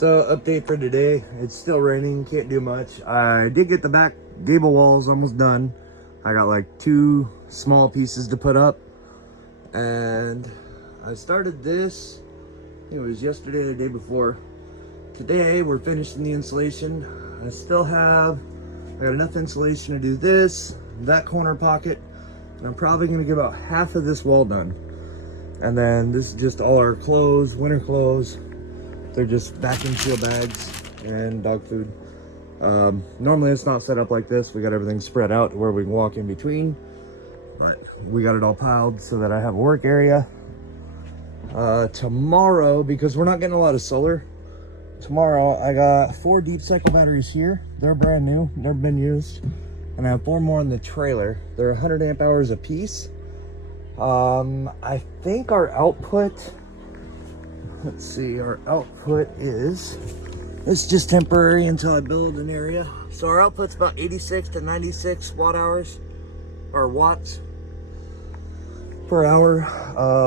So update for today, it's still raining, can't do much. I did get the back gable walls almost done. I got like 2 small pieces to put up, and I started this, it was yesterday or the day before. Today we're finishing the insulation. I got enough insulation to do this, that corner pocket, and I'm probably gonna get about half of this wall done. And then this is just all our clothes, winter clothes. They're just vacuum seal bags and dog food. Normally it's not set up like this. We got everything spread out to where we can walk in between. But we got it all piled so that I have a work area. Tomorrow, because we're not getting a lot of solar, tomorrow I got 4 deep cycle batteries here. They're brand new, never been used. And I have 4 more in the trailer. They're 100 amp hours a piece. I think our output, let's see, our output it's just temporary until I build an area. So our output's about 86 to 96 watt hours, or watts per hour.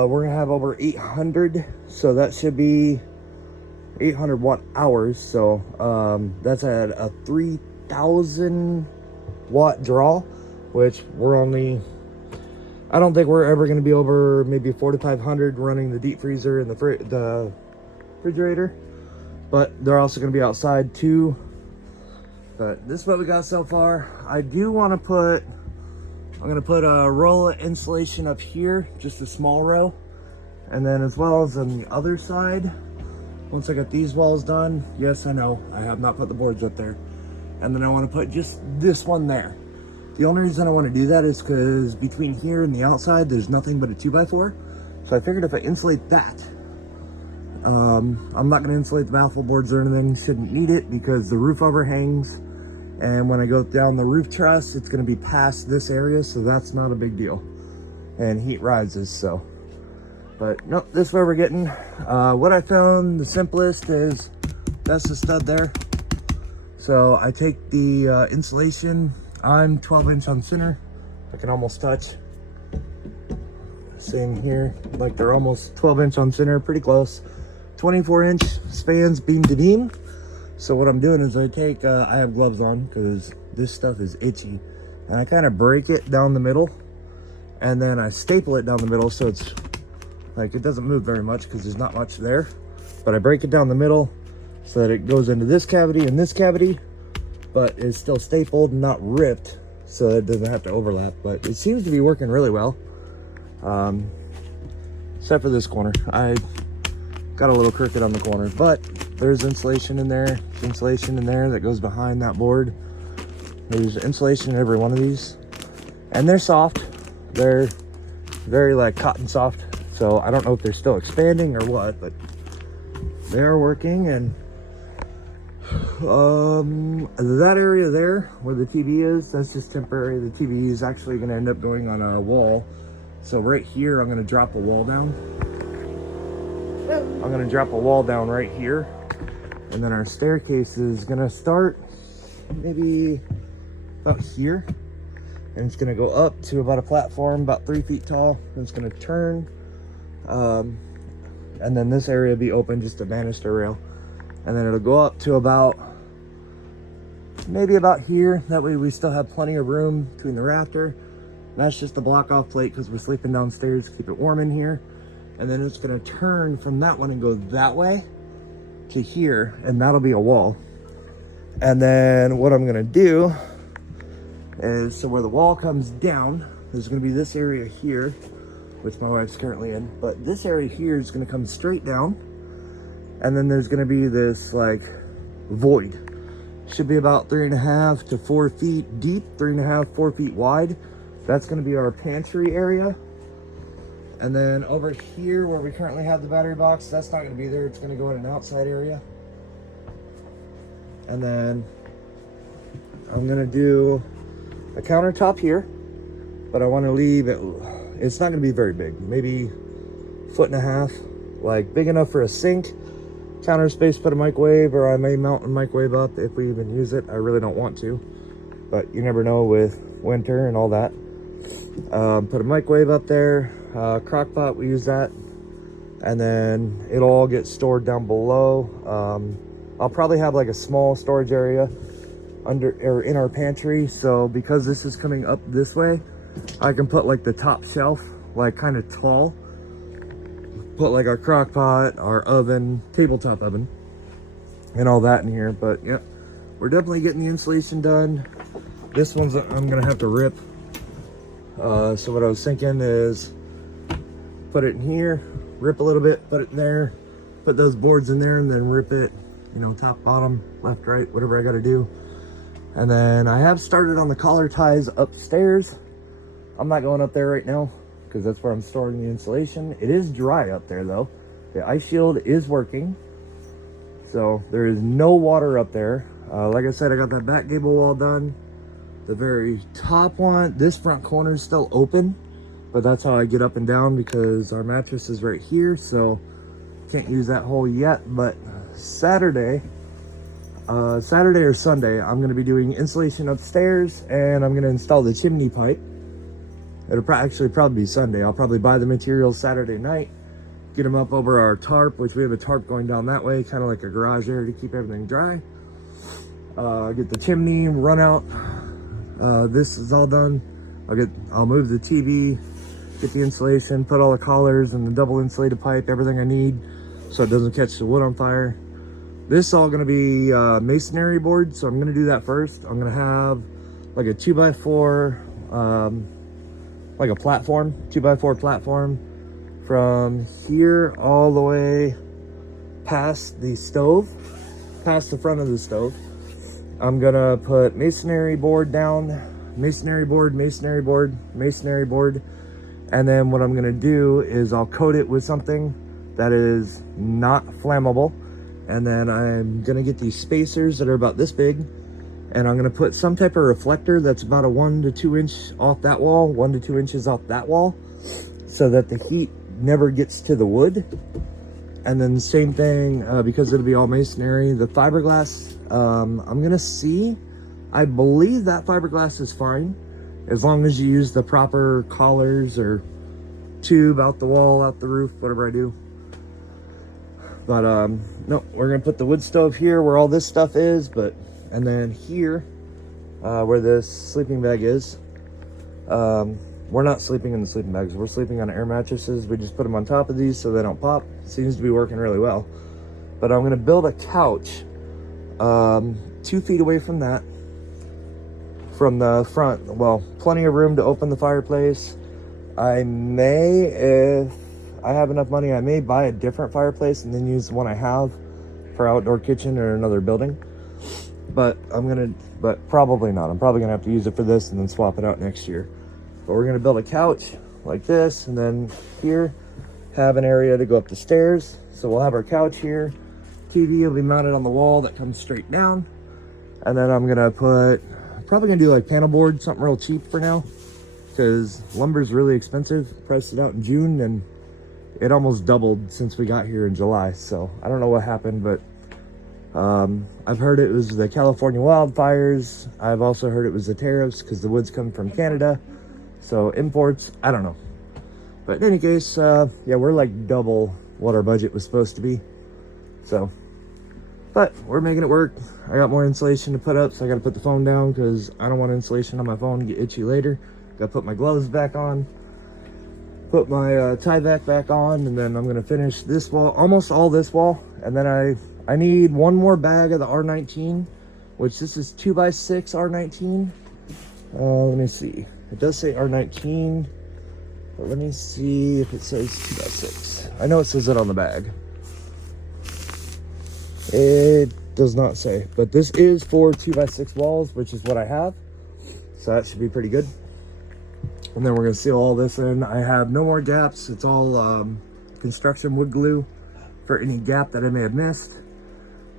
We're gonna have over 800, so that should be 800 watt hours. So that's at a 3000 watt draw, which I don't think we're ever going to be over maybe 4,500 running the deep freezer and the refrigerator, but they're also going to be outside too. But this is what we got so far. I'm going to put a roll of insulation up here, just a small row, and then as well as on the other side, once I got these walls done, yes, I know I have not put the boards up there, and then I want to put just this one there. The only reason I want to do that is because between here and the outside, there's nothing but a 2x4. So I figured if I insulate that, I'm not going to insulate the baffle boards or anything, shouldn't need it because the roof overhangs. And when I go down the roof truss, it's going to be past this area, so that's not a big deal. And heat rises, so. But nope, this is where we're getting. What I found the simplest is, that's the stud there. So I take the insulation. I'm 12-inch on center. I can almost touch. Same here, like they're almost 12-inch on center, pretty close. 24-inch spans beam to beam. So what I'm doing is I have gloves on because this stuff is itchy. And I kind of break it down the middle. And then I staple it down the middle so it's like, it doesn't move very much because there's not much there. But I break it down the middle so that it goes into this cavity and this cavity, but it's still stapled and not ripped, so it doesn't have to overlap. But it seems to be working really well, except for this corner. I got a little crooked on the corner, but there's insulation in there, insulation in there that goes behind that board. There's insulation in every one of these, and they're soft. They're very like cotton soft, so I don't know if they're still expanding or what, but they are working. And that area there where the TV is, that's just temporary. The TV is actually going to end up going on a wall. So right here, I'm going to drop a wall down. I'm going to drop a wall down right here. And then our staircase is going to start maybe about here. And it's going to go up to about a platform about 3 feet tall. And it's going to turn. And then this area will be open, just a banister rail. And then it'll go up to maybe about here. That way we still have plenty of room between the rafter. That's just a block off plate because we're sleeping downstairs, keep it warm in here. And then it's gonna turn from that one and go that way to here, and that'll be a wall. And then what I'm gonna do is, so where the wall comes down, there's gonna be this area here, which my wife's currently in, but this area here is gonna come straight down. And then there's gonna be this like void. Should be about 3.5 to 4 feet deep, 3.5, 4 feet wide. That's gonna be our pantry area. And then over here where we currently have the battery box, that's not gonna be there. It's gonna go in an outside area. And then I'm gonna do a countertop here, but I wanna leave it, it's not gonna be very big, maybe 1.5 feet, like big enough for a sink, counter space, put a microwave, or I may mount a microwave up if we even use it. I really don't want to, but you never know with winter and all that. Put a microwave up there, crock pot, we use that, and then it'll all get stored down below. I'll probably have like a small storage area under or in our pantry. So because this is coming up this way, I can put like the top shelf like kind of tall, put like our crock pot, our oven, tabletop oven, and all that in here. But yeah, we're definitely getting the insulation done. This one's I'm gonna have to rip. So what I was thinking is put it in here, rip a little bit, put it in there, put those boards in there, and then rip it, you know, top, bottom, left, right, whatever I gotta do. And then I have started on the collar ties upstairs. I'm not going up there right now because that's where I'm storing the insulation. It is dry up there though. The ice shield is working. So there is no water up there. Like I said, I got that back gable wall done. The very top one, this front corner is still open, but that's how I get up and down because our mattress is right here. So can't use that hole yet, but Saturday or Sunday, I'm going to be doing insulation upstairs, and I'm going to install the chimney pipe. It'll actually probably be Sunday. I'll probably buy the materials Saturday night, get them up over our tarp, which we have a tarp going down that way, kind of like a garage area to keep everything dry. Get the chimney run out. This is all done. I'll move the TV, get the insulation, put all the collars and the double insulated pipe, everything I need so it doesn't catch the wood on fire. This is all going to be masonry board, so I'm going to do that first. I'm going to have like a 2x4, like a platform, 2x4 platform from here all the way past the stove, past the front of the stove. I'm going to put masonry board down, masonry board, masonry board, masonry board. And then what I'm going to do is I'll coat it with something that is not flammable. And then I'm gonna get these spacers that are about this big, and I'm gonna put some type of reflector that's about a 1 to 2 inch off that wall, 1 to 2 inches off that wall, so that the heat never gets to the wood. And then same thing, because it'll be all masonry, the fiberglass, I'm gonna see, I believe that fiberglass is fine as long as you use the proper collars or tube out the wall, out the roof, whatever I do. But no, we're gonna put the wood stove here where all this stuff is, and then here where this sleeping bag is. We're not sleeping in the sleeping bags, we're sleeping on air mattresses. We just put them on top of these so they don't pop. Seems to be working really well. But I'm gonna build a couch 2 feet away from that, from the front. Well, plenty of room to open the fireplace. I may, if I have enough money, I may buy a different fireplace and then use the one I have for outdoor kitchen or another building. But probably not. I'm probably gonna have to use it for this and then swap it out next year. But we're gonna build a couch like this, and then here have an area to go up the stairs. So we'll have our couch here. TV will be mounted on the wall that comes straight down. And then I'm gonna probably gonna do like panel board, something real cheap for now, because lumber's really expensive. Priced it out in June and it almost doubled since we got here in July. So I don't know what happened, but I've heard it was the California wildfires. I've also heard it was the tariffs because the wood's come from Canada. So imports, I don't know. But in any case, yeah, we're like double what our budget was supposed to be. So, but we're making it work. I got more insulation to put up, so I got to put the phone down because I don't want insulation on my phone to get itchy later. Got to put my gloves back on. Put my tie back on, and then I'm gonna finish this wall, almost all this wall, and then I need one more bag of the R19, which this is 2x6 R19. Let me see. It does say R19, but let me see if it says 2x6. I know it says it on the bag. It does not say, but this is for 2x6 walls, which is what I have, so that should be pretty good. And then we're gonna seal all this in. I have no more gaps. It's all construction wood glue for any gap that I may have missed.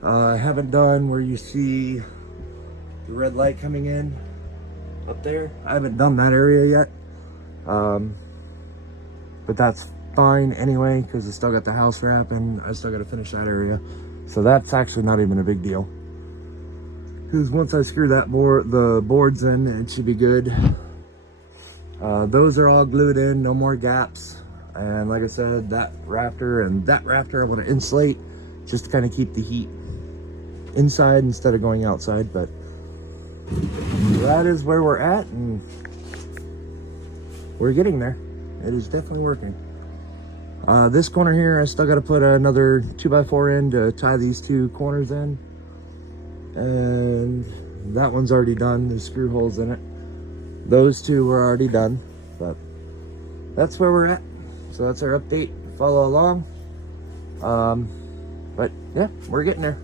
I haven't done where you see the red light coming in up there. I haven't done that area yet. But that's fine anyway, because I still got the house wrap and I still got to finish that area. So that's actually not even a big deal. Because once I screw the boards in, it should be good. Those are all glued in, no more gaps. And like I said, that rafter I want to insulate just to kind of keep the heat inside instead of going outside, but that is where we're at, and we're getting there. It is definitely working. This corner here, I still got to put another 2x4 in to tie these two corners in, and that one's already done. There's screw holes in it. Those two were already done, but that's where we're at. So that's our update. Follow along. But yeah, we're getting there.